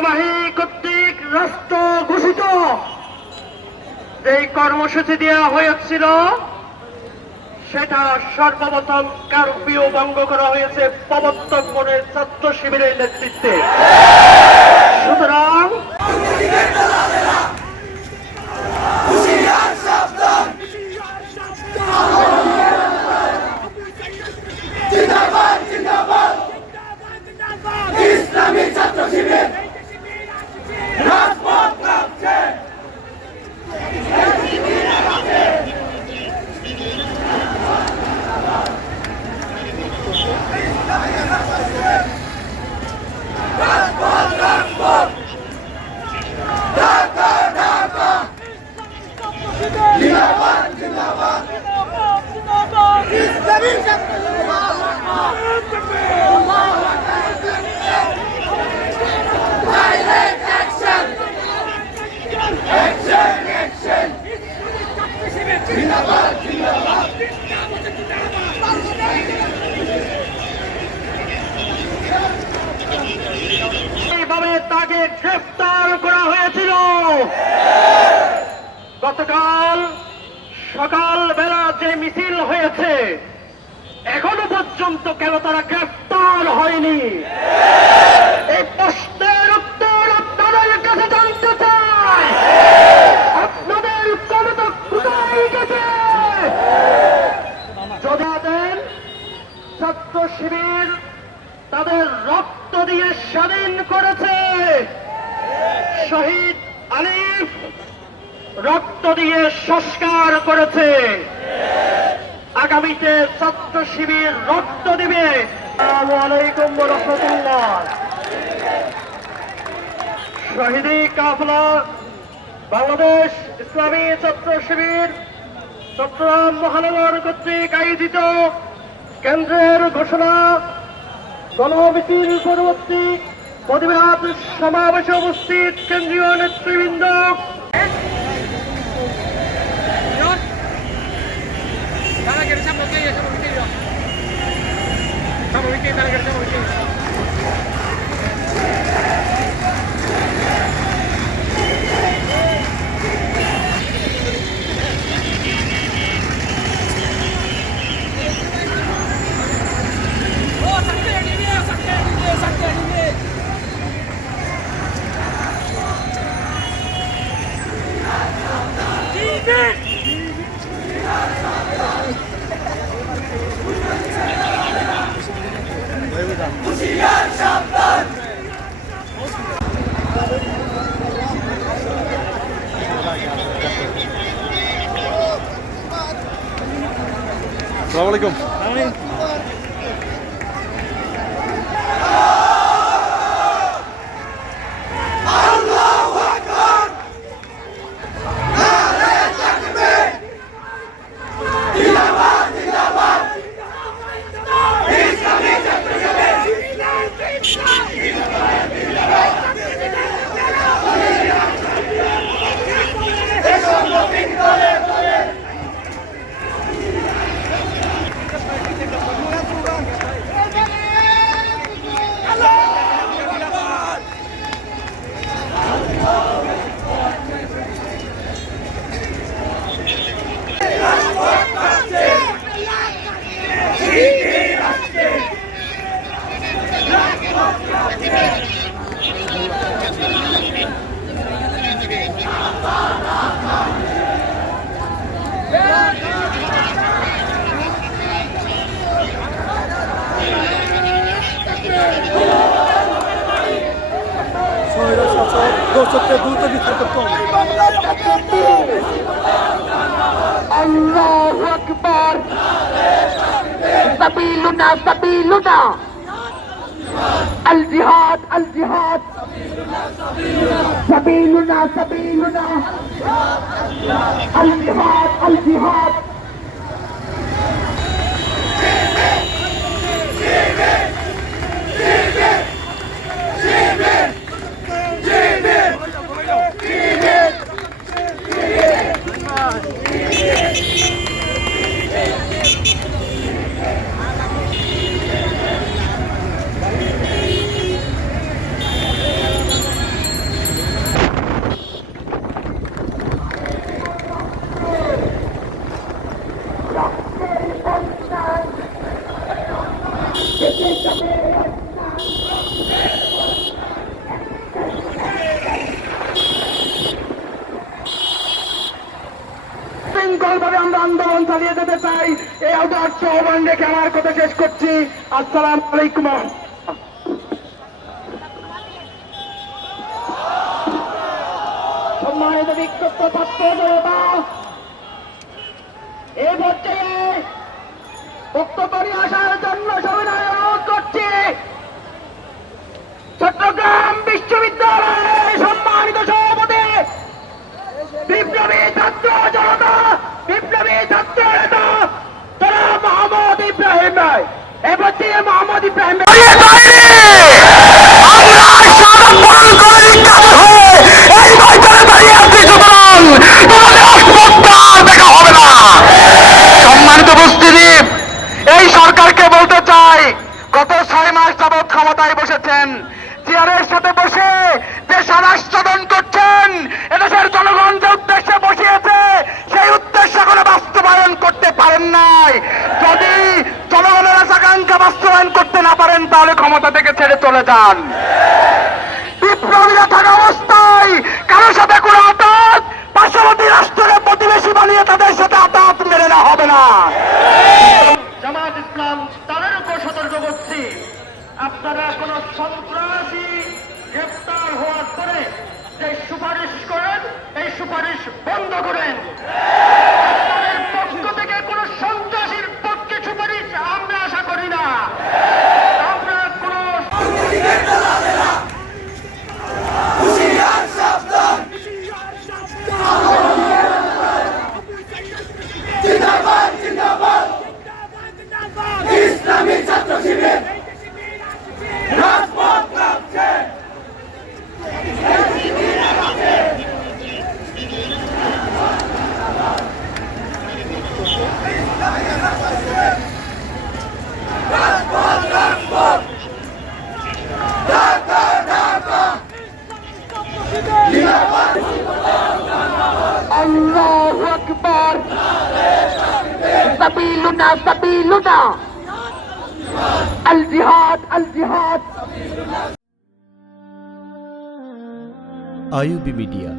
সেনাবাহিনী কর্তৃক রাষ্ট্র ঘোষিত। এই কর্মসূচি দেওয়া হয়েছিল, সেটা সর্বপ্রথম কারফিউ ভঙ্গ করা হয়েছে প্রবর্তক মনের ছাত্র শিবিরের নেতৃত্বে। গ্রেফতার করা হয়েছিল। গতকাল সকাল বেলা যে মিছিল হয়েছে, এখনও পর্যন্ত কেন তারা গ্রেফতার হয়নি? এই প্রশ্নের উত্তর আপনাদের কাছে জানতে চাই। আপনাদের গেছে? যদি দেন ছাত্র শিবির তাদের রক্ত দিয়ে স্বাধীন করেছে। শহীদ আলিফ রক্ত দিয়ে সংস্কার করেছে। আগামীতে ছাত্র শিবির রক্ত দিবে। আলাইকুম রহমতুল্লাহ। শহীদি কাফলা বাংলাদেশ ইসলামী ছাত্র শিবির চট্টগ্রাম মহানগর কর্তৃক আয়োজিত কেন্দ্রের ঘোষণা গণমিছিল পরবর্তী പൊതുവിനാത്ത് സമാപശ ഉപസ്ഥിതിവിന്ദോ Estamos viendo, estamos viendo. alaikum. মহিলা শাসক দর্শককে দ্রুত বিস্তারিত কম আল্লাহু আকবার। সাবিলুনা সাবিলুনা আল জিহাদ আল জিহাদ সাবিলুনা সাবিলুনা আল জিহাদ আল জিহাদ ভাবে আমরা আন্দোলন চালিয়ে যেতে চাই। এই আদর্শ আহ্বান রেখে আমার কথা শেষ করছি। আসসালাম আলাইকুম। জন্য চট্টগ্রাম বিশ্ববিদ্যালয়ের এ পর্যায়ে মোহাম্মদ ইব্রাহিম যান বিপ্লবীরা থাকা অবস্থায় কারোর সাথে কোনো আঘাত, পার্শ্ববর্তী রাষ্ট্রকে প্রতিবেশী বানিয়ে তাদের সাথে আঘাত মেরে না, হবে না। জামাত ইসলাম, তাদের উপর সতর্ক করছি। আপনারা কোন সন্ত্রাসী গ্রেপ্তার হওয়ার পরে যে সুপারিশ করেন, এই সুপারিশ বন্ধ করেন আপনাদের পক্ষ থেকে কোন সন্ত্রাসীর পক্ষে সুপারিশ আমরা আশা করি না আমরা কোন জিন্দাবাদ জিন্দাবাদ ইসলামী ছাত্র শিবির রাজপথ কাঁপছে Allahu Akbar. Sabiluna, sabiluna. Al-jihad, al-jihad. Ayubi media